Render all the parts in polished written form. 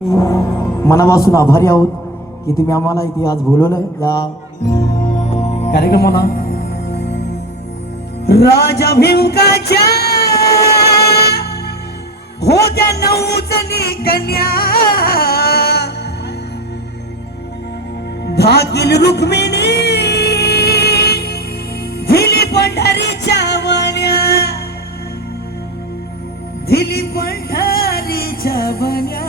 मनापासून आभारी आहोत की तुम्ही आम्हाला इथे आज बोलवलं या कार्यक्रमाला. राजा भिमकाच्या होत्या 9 जणी कन्या, भाकील रुक्मिणी दिली पंढरीच्या वाण्या, दिली पंढरीच्या वाण्या.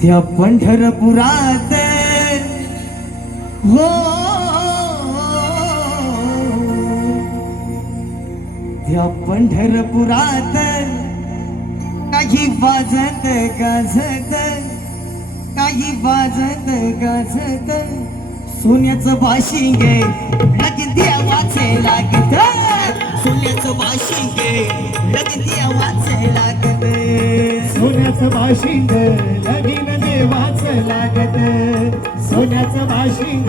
त्या पंढरपुरात हो, त्या पंढरपुरात काही वाजत गाजत, काही वाजत गाजत सोन्याचं बाशिंग लगीन देवाचे लागत, सोन्याचं बाशिंग लगीन देवाचे लागत, सोन्याचं बाशिंग लगीन देवाचं लागत, सोन्याचं बाशिंग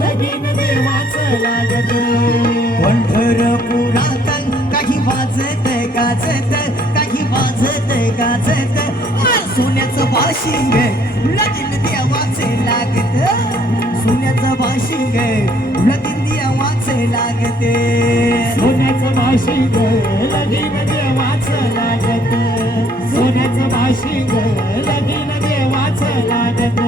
लगीन देवाचं लागत. पंढरपुरात काही वाजत गाजत, काही वाजत गाजत सोन्याचं बाशिंग लगीन देवाचे लागत, सोन्याचं बाशिंग लगीन देवाचे लागत, सोन्याचं बाशिंग लगीन देवाचं लागत, सोन्याचं बाशिंग लगीन देवाचं लागत.